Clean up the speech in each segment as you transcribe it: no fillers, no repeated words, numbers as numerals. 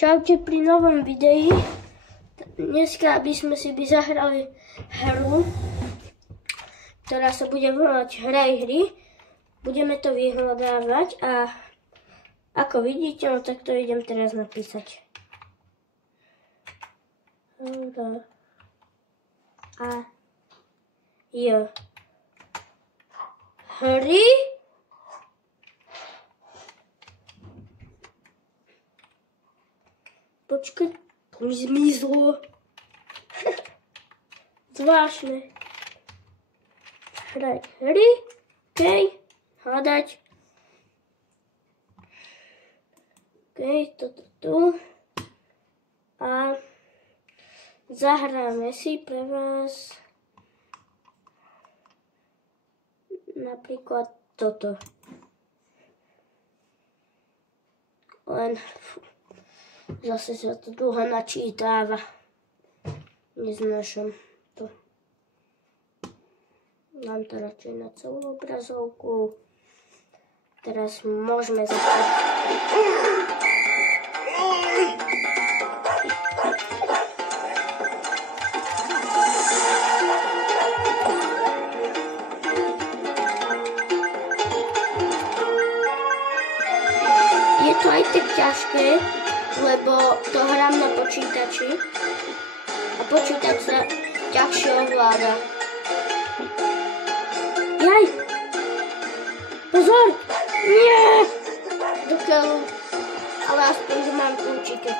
Čaute pri novom videi. Dneska by sme si zahrali hru, ktorá sa bude volať Hraj hry. Budeme to vyhľadávať a ako vidíte, no tak to idem teraz napísať. Hry. Počkaj, to mi zmizlo. Zvláštne. Hraj hry. OK. Hľadať. OK, toto tu. A zahráme si pre vás napríklad toto. Len zase sa to dlho načítava. Neznášam to. Dám to radšej na celú obrazovku. Teraz môžeme začať. Je to aj tak ťažké, lebo to hrám na počítači a počítač sa ťažšie ovláda. Jaj! Pozor! Nie! Do keľu. Ale aspoň, že mám kľúčiky.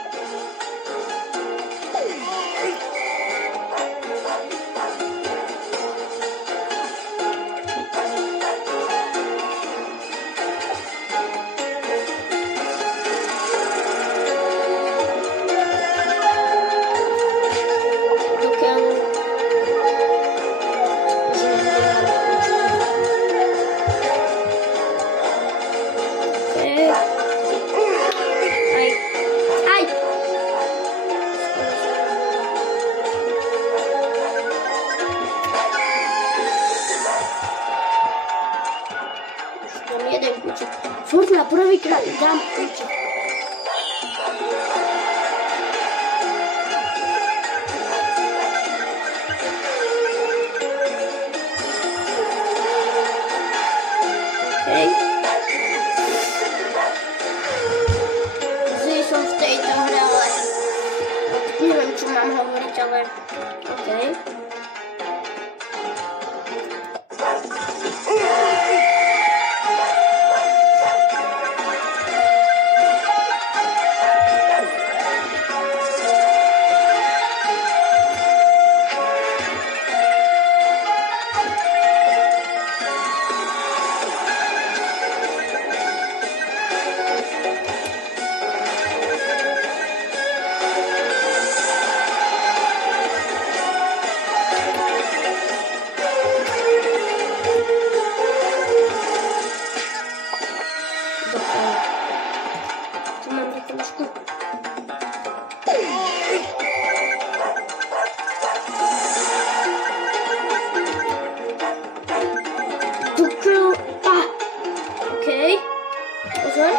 Furt na prvýkrát dám kľúčik. OK. Zlý som v tejto hre, ale neviem, čo mám hovoriť, ale OK. Pozor.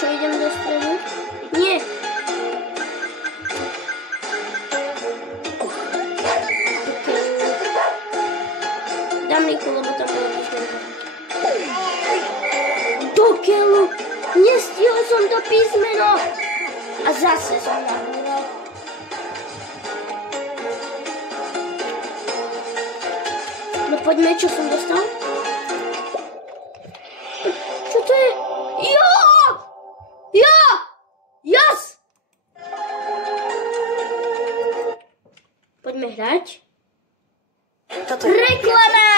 Čo idem do stredu? Nie. Dám líku, lebo tam bolo písmenko. Do keľu. Nestihol som to písmeno. A zase som nahúral. No poďme, čo som dostal? Čo to je? Jo! Jo! Jas! Poďme hrať. Reklama!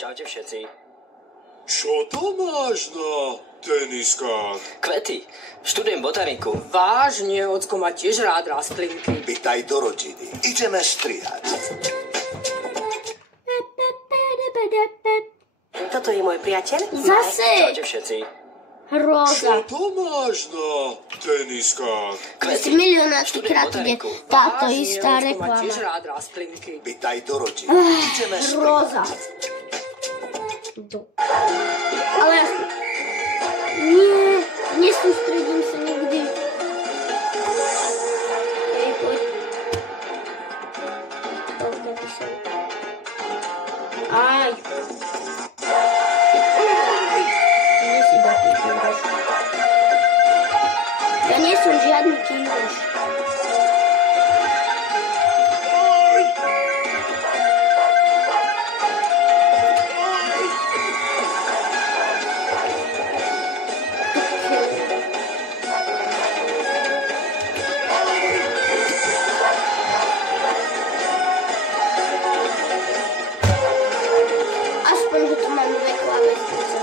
Čaute všetci. Čo to máš na teniskách? Kvety. Študujem botaniku. Vážne, ocko má tiež rád rastlinky. Pýtaj do rodiny. Ideme strihať. Toto je môj priateľ. Zase! Čaute všetci. Hrôza. Čo to máš na teniskách? Kvety. Miliónáčkrát ide táto istá Ocko má reklama. tiež rád rastlinky. Pýtaj do rodiny. Ideme Hrôza. strihať. Ale nie, nesústredím sa nikdy. som žiadny kývoš. Aspoň, že tu mám dve klávesnice.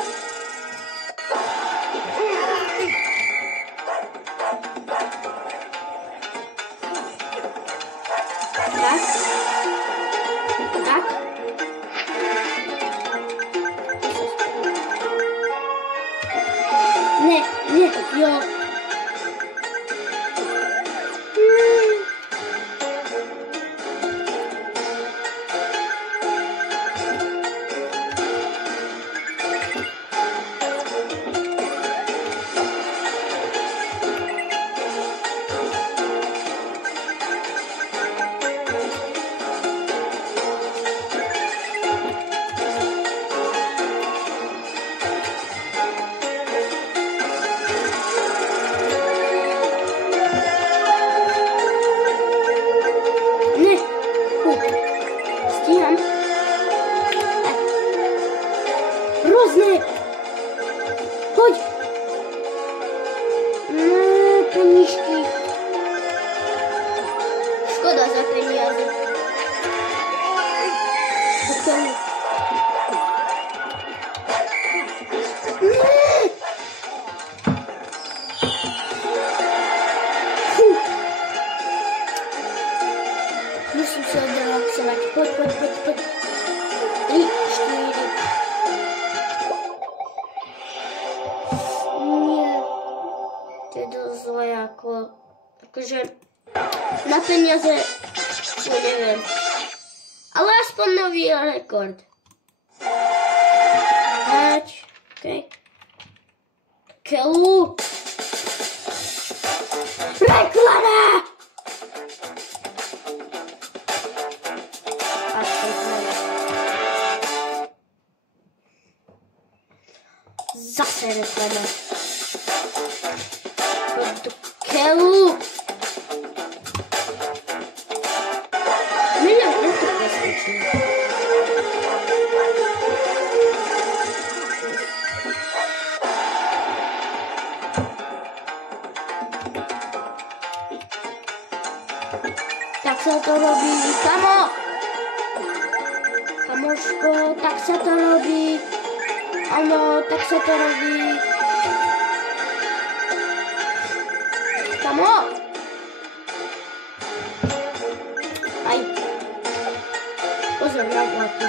Tak. Ne, jo. Stíham. Hrozné. Poď. Penížky. Škoda za peniaze. Musím sa odrelaxovať. Poď. 3, 4. Nie. To je dosť zlé akože na peniaze, to neviem. Ale aspoň nový rekord. Dať. OK. Keľu. Reklama! Zase reklama. Do keľu. Mňa to presvedčí. Tak sa to robí, kamo. Kamoško, tak sa to robí. Áno, tak sa to robí. Kamo! Aj. Pozor, na vlaku.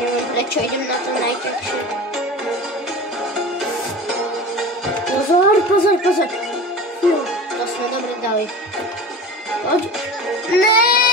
Neviem, prečo idem na to najťažšie. Pozor. Fú. To sme dobre dali. Poď. Ne!